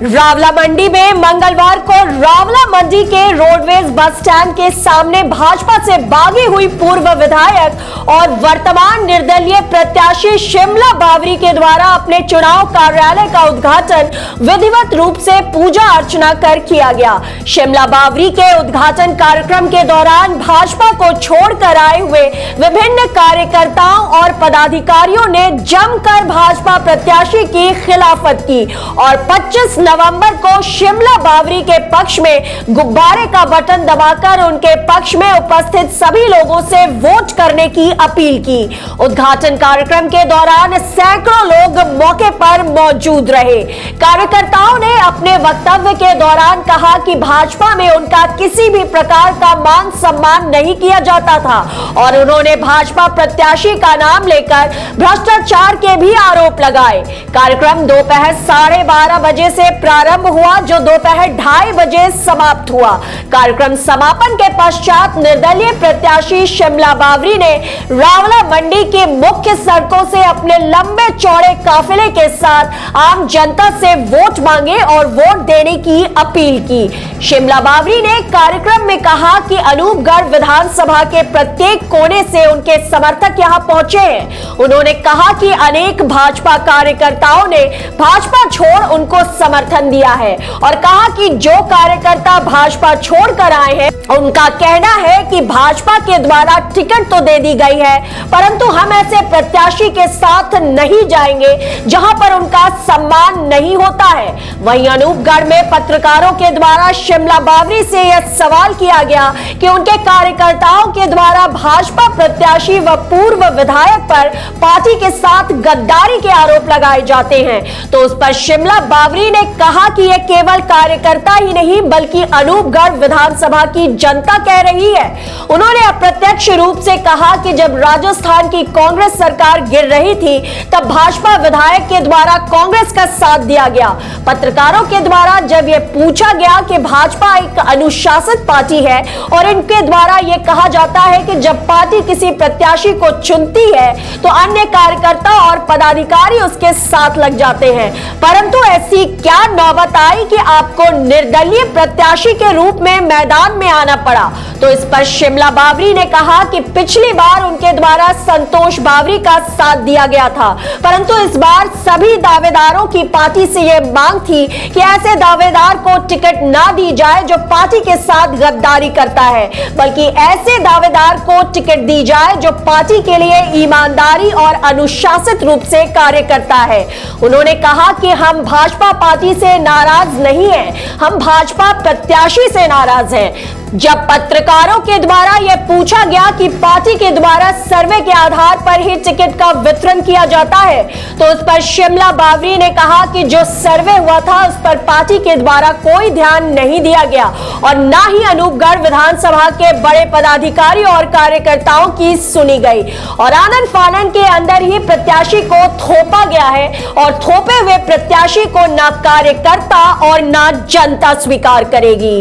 रावला मंडी में मंगलवार को रावला मंडी के रोडवेज बस स्टैंड के सामने भाजपा से बागी हुई पूर्व विधायक और वर्तमान निर्दलीय प्रत्याशी शिमला बावरी के द्वारा अपने चुनाव कार्यालय का उद्घाटन विधिवत रूप से पूजा अर्चना कर किया गया। शिमला बावरी के उद्घाटन कार्यक्रम के दौरान भाजपा को छोड़कर आए हुए विभिन्न कार्यकर्ताओं और पदाधिकारियों ने जमकर भाजपा प्रत्याशी की खिलाफत की और 25 नवंबर को शिमला बावरी के पक्ष में गुब्बारे का बटन दबाकर उनके पक्ष में उपस्थित सभी लोगों से वोट करने की अपील की। उद्घाटन कार्यक्रम के दौरान सैकड़ों लोग मौके पर मौजूद रहे। कार्यकर्ताओं ने अपने वक्तव्य के दौरान कहा कि भाजपा में उनका किसी भी प्रकार का मान सम्मान नहीं किया जाता था और उन्होंने भाजपा प्रत्याशी का नाम लेकर भ्रष्टाचार के भी आरोप लगाए। कार्यक्रम दोपहर 12:30 बजे से प्रारंभ हुआ जो दोपहर 2:30 बजे समाप्त हुआ। कार्यक्रम समापन के पश्चात निर्दलीय प्रत्याशी शिमला बावरी ने रावला मंडी के मुख्य सड़कों से अपने लंबे चौड़े काफिले के साथ आम जनता से वोट मांगे और वोट देने की अपील की। शिमला बावरी ने कार्यक्रम में कहा कि अनूपगढ़ विधानसभा के प्रत्येक कोने से उनके समर्थक यहां पहुंचे हैं। उन्होंने कहा कि अनेक भाजपा कार्यकर्ताओं ने भाजपा छोड़ उनको समर्थन दिया है और कहा कि जो कार्यकर्ता भाजपा छोड़कर आए हैं उनका कहना है कि भाजपा के द्वारा टिकट तो दे दी गई है परंतु हम ऐसे प्रत्याशी के साथ नहीं जाएंगे जहां पर उनका सम्मान नहीं होता है। वहीं अनूपगढ़ में पत्रकारों के द्वारा शिमला बावरी से यह सवाल किया गया कि उनके कार्यकर्ताओं के द्वारा भाजपा प्रत्याशी व पूर्व विधायक पर पार्टी के साथ गद्दारी के आरोप लगाए जाते हैं तो उस पर शिमला बावरी ने कहा कि यह केवल कार्यकर्ता ही नहीं बल्कि अनूपगढ़ विधानसभा की जनता कह रही है। उन्होंने अप्रत्यक्ष रूप से कहा कि जब राजस्थान की कांग्रेस सरकार गिर रही थी तब भाजपा विधायक के द्वारा कांग्रेस का साथ दिया गया। पत्रकारों के द्वारा जब यह पूछा गया कि भाजपा एक अनुशासित पार्टी है और इनके द्वारा यह कहा जाता है कि जब पार्टी किसी प्रत्याशी को चुनती है तो अन्य कार्यकर्ता और पदाधिकारी उसके साथ लग जाते हैं, परंतु ऐसी क्या नौबत आई कि आपको निर्दलीय प्रत्याशी के रूप में मैदान में आना पड़ा। तो इस पर शिमला बावरी ने कहा कि पिछली बार उनके द्वारा संतोष बावरी का साथ दिया गया था परंतु इस बार सभी दावेदारों की पार्टी से यह मांग थी कि ऐसे दावेदार को टिकट ना दी जाए जो पार्टी के साथ गद्दारी करता है बल्कि ऐसे दावेदार को टिकट दी जाए जो पार्टी के लिए ईमानदारी और अनुशासित रूप से कार्य करता है। उन्होंने कहा कि हम भाजपा पार्टी से नाराज नहीं हैं, हम भाजपा प्रत्याशी से नाराज हैं। जब पत्रकारों के द्वारा यह पूछा गया कि पार्टी के द्वारा सर्वे के आधार पर ही टिकट का वितरण किया जाता है तो उस पर शिमला बावरी ने कहा कि जो सर्वे हुआ था उस पर पार्टी के द्वारा कोई ध्यान नहीं दिया गया और ना ही अनूपगढ़ विधानसभा के बड़े पदाधिकारी और कार्यकर्ताओं की सुनी गई और आनंद फानन के अंदर ही प्रत्याशी को थोपा गया है और थोपे हुए प्रत्याशी को ना कार्यकर्ता और ना जनता स्वीकार करेगी।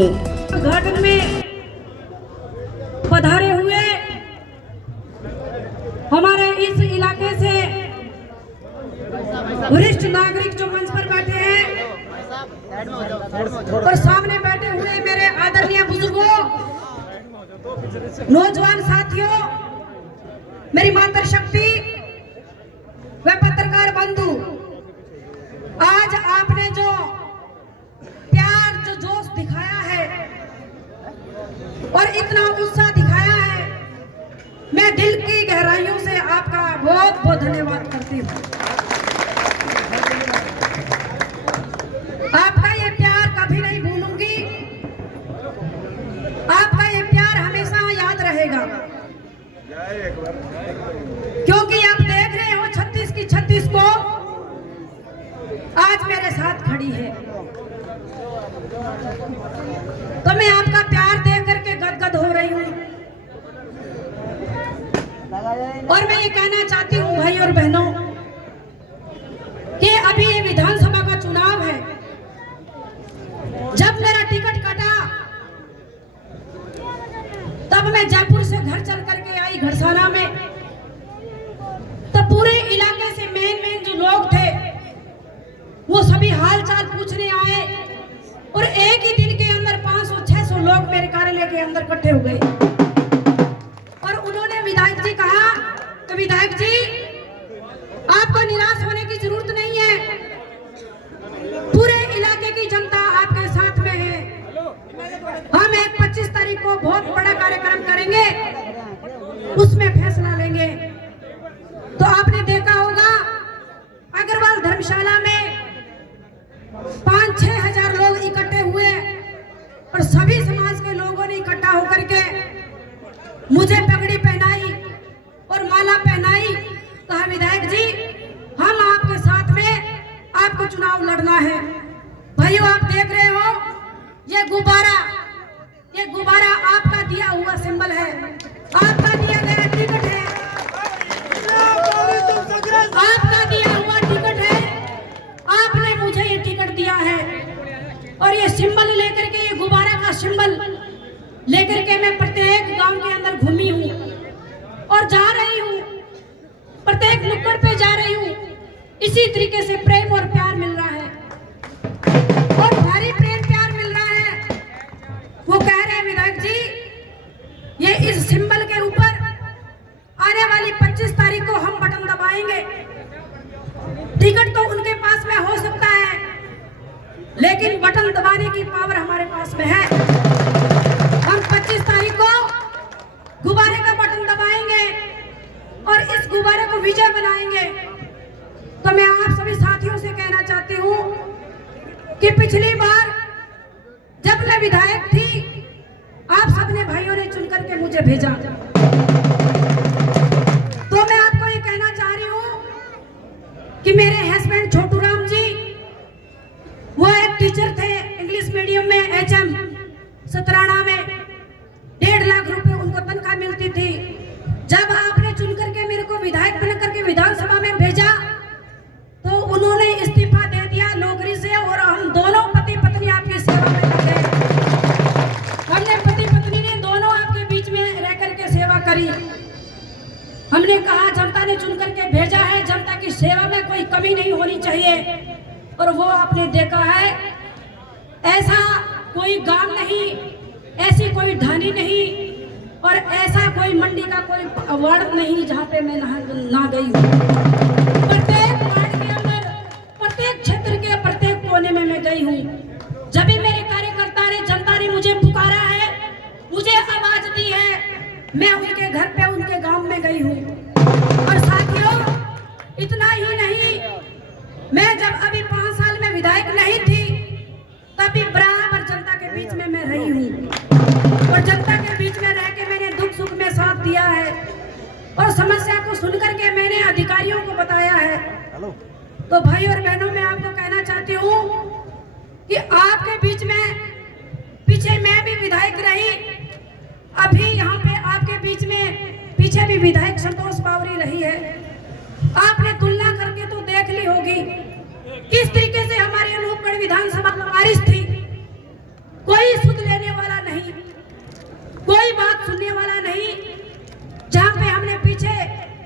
उद्घाटन में पधारे हुए हमारे इस इलाके से वरिष्ठ नागरिक जो मंच पर बैठे हैं और सामने बैठे हुए मेरे आदरणीय बुजुर्गों, नौजवान साथियों, मेरी मातृशक्ति व पत्रकार बंधु, आज आपने जो प्यार जो जोश दिखाया है और इतना उत्साह दिखाया है, मैं दिल की गहराइयों से आपका बहुत बहुत धन्यवाद करती हूँ। आपका ये प्यार कभी नहीं भूलूंगी, आपका ये प्यार हमेशा याद रहेगा क्योंकि आप देख रहे हो 36 की 36 को आज मेरे साथ खड़ी है तो मैं आपका प्यार देख करके गदगद हो रही हूँ और मैं ये कहना चाहती हूँ भाई और बहनों कि अभी ये विधानसभा का चुनाव है। जब मेरा टिकट कटा तब मैं जयपुर से घर चल करके आई घड़साना में, तब पूरे इलाके से मेन जो लोग थे वो सभी हाल चाल पूछने आए के अंदर इकट्ठे हो गए और उन्होंने विधायक जी कहा कि विधायक जी आपको निराश होने की जरूरत नहीं है, पूरे इलाके की जनता आपके साथ में है। हम एक 25 तारीख को बहुत बड़ा कार्यक्रम करेंगे, उसमें फैसला लेंगे। तो आपने देखा होगा अग्रवाल धर्मशाला में 5-6 हजार लोग इकट्ठे हुए और सभी समाज के लोगों ने इकट्ठा होकर के मुझे पगड़ी पहनाई और माला पहनाई। कहा विधायक जी हम आपके साथ में, आपको चुनाव लड़ना है। भाइयों आप देख रहे हो ये गुब्बारा आपका दिया हुआ सिंबल है, आपका दिया गया टिकट है, आपका दिया हुआ टिकट है। आपने मुझे ये टिकट दिया है और ये सिंबल लेकर के, ये गुब्बारा का सिंबल लेकर के मैं प्रत्येक गांव के अंदर घूमी हूँ और जा रही हूँ, प्रत्येक नुक्कड़ पे जा रही हूँ। इसी तरीके से प्रेम और प्यार मिल रहा है और भारी प्रेम प्यार मिल रहा है। वो कह रहे हैं विधायक जी ये इस सिंबल के ऊपर आने वाली 25 तारीख को हम बटन दबाएंगे। टिकट तो उनके पास में हो सकता है लेकिन बटन दबाने की पावर हमारे पास में है। हम 25 तारीख को गुब्बारे का बटन दबाएंगे और इस गुब्बारे को विजय बनाएंगे। तो मैं आप सभी साथियों से कहना चाहती हूँ कि पिछली बार जब मैं विधायक थी आप सबने भाइयों ने चुनकर के मुझे भेजा, तो मैं आपको ये कहना चाह रही हूँ कि मेरे हस्बैंड छोटू राम जी वो एक टीचर थे इंग्लिश मीडियम में HM सतराना में, 1.5 लाख रुपए उनको तनख्वाह मिलती थी। जब आपने चुन करके मेरे को विधायक बना करके विधानसभा में भेजा तो उन्होंने इस्तीफा दे दिया नौकरी से और हम दोनों पति पत्नी आपकी सेवा में लगे। हमने पति पत्नी ने दोनों आपके बीच में रह करके सेवा करी। हमने कहा जनता ने चुन करके भेजा है, जनता की सेवा में कोई कमी नहीं होनी चाहिए और वो आपने देखा है। ऐसा कोई गांव नहीं, ऐसी कोई ढानी नहीं और ऐसा कोई मंडी का कोई वार्ड नहीं जहाँ पे मैं ना गई हूँ। प्रत्येक वार्ड के अंदर, प्रत्येक क्षेत्र के प्रत्येक कोने में मैं गई हूँ। जब भी मेरे कार्यकर्ता ने, जनता ने मुझे पुकारा है, मुझे आवाज दी है, मैं उनके घर पे, उनके गांव में गई हूँ। और साथियों इतना ही नहीं, मैं जब अभी 5 साल में विधायक नहीं थी तभी बराबर जनता के बीच में मैं रही हूँ और जनता के बीच में रह के मैंने दुख सुख में साथ दिया है और समस्या को सुनकर के मैंने अधिकारियों को बताया है। तो भाई और बहनों मैं आपको कहना चाहती हूँ कि आपके बीच में, पीछे मैं भी विधायक रही, अभी यहाँ पे आपके बीच में पीछे भी विधायक संतोष बावरी रही है। आपने तुलना करके तो देख ली होगी किस तरीके से हमारी अनूपगढ़ विधानसभा बारिश थी। कोई सुध लेने वाला नहीं, कोई बात सुनने वाला नहीं। जहाँ पे हमने पीछे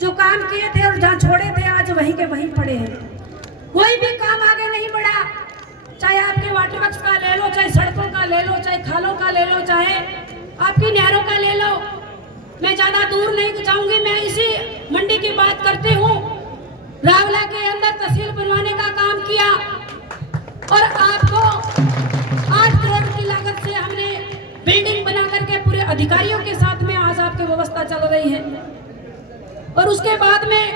जो काम किए थे और जहाँ छोड़े थे आज वहीं के वहीं पड़े हैं। कोई भी काम आगे नहीं बढ़ा, चाहे आपके वाटर वर्क्स का ले लो, चाहे सड़कों का ले लो, चाहे खालों का ले लो, चाहे आपकी नहरों का ले लो। मैं ज्यादा दूर नहीं जाऊंगी, मैं इसी मंडी की बात करती हूँ। रावला के अंदर तहसील बनवाने का काम किया और आपको 8 करोड़ की लागत से हमने बिल्डिंग बना करके पूरे अधिकारियों के साथ में आज आपकी व्यवस्था चल रही है। और उसके बाद में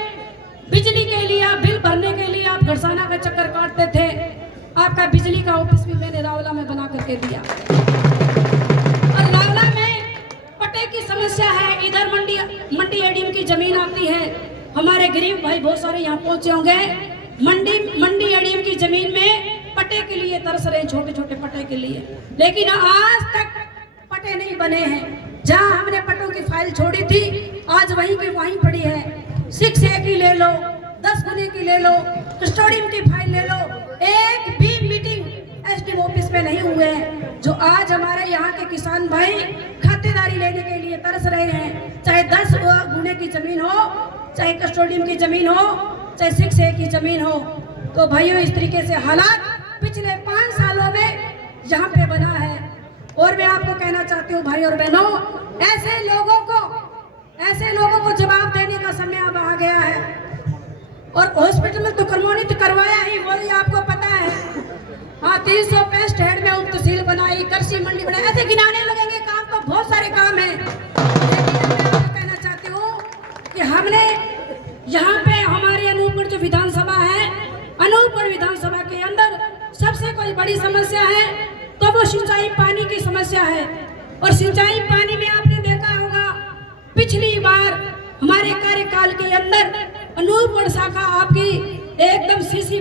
बिजली के लिए, आप बिल भरने के लिए आप घरसाना का चक्कर काटते थे। आपका बिजली का ऑफिस भी मैंने रावला में बना करके दिया। और रावला में पट्टे की समस्या है, इधर मंडी एडीएम की जमीन आती है। हमारे गरीब भाई बहुत सारे यहाँ पहुंचे होंगे, मंडी एडीएम की जमीन में पट्टे के लिए तरस रहे, छोटे छोटे पट्टे के लिए, लेकिन आज तक पट्टे नहीं बने हैं। जहाँ हमने पट्टों की फाइल छोड़ी थी आज वहीं की वहीं पड़ी है। 6A की ले लो, 10 गुने की ले लो, कस्टोडियम की फाइल ले लो, एक भी मीटिंग एसडीओ ऑफिस में नहीं हुए हैं। जो आज हमारे यहाँ के किसान भाई खातेदारी लेने के लिए तरस रहे हैं, चाहे 10 गुने की जमीन हो, चाहे कस्टोडियम की जमीन हो, चाहे 6A की जमीन हो। तो भाइयों इस तरीके से हालात पिछले 5 सालों में यहाँ पे बना है। और मैं आपको कहना चाहती हूँ भाई और बहनों, ऐसे लोगों को जवाब देने का समय अब आ गया है। और हॉस्पिटल में तो कर्मोन्नत करवाया ही, वो ही आपको पता है। हाँ, 365 हेड में उप तहसील बनाई, कृषि मंडी बनाई, ऐसे गिनाने लगेंगे काम तो बहुत सारे काम है। लेकिन मैं आपको कहना चाहती हूँ कि हमने यहाँ पे हमारे अनूपगढ़ जो विधानसभा है, अनूपगढ़ विधानसभा के अंदर सबसे कोई बड़ी समस्या है तो वो सिंचाई पानी की समस्या है। और सिंचाई पानी में आपने देखा होगा, पिछली बार हमारे कार्यकाल के अंदर अनूपगढ़ शाखा आपकी एकदम सीसी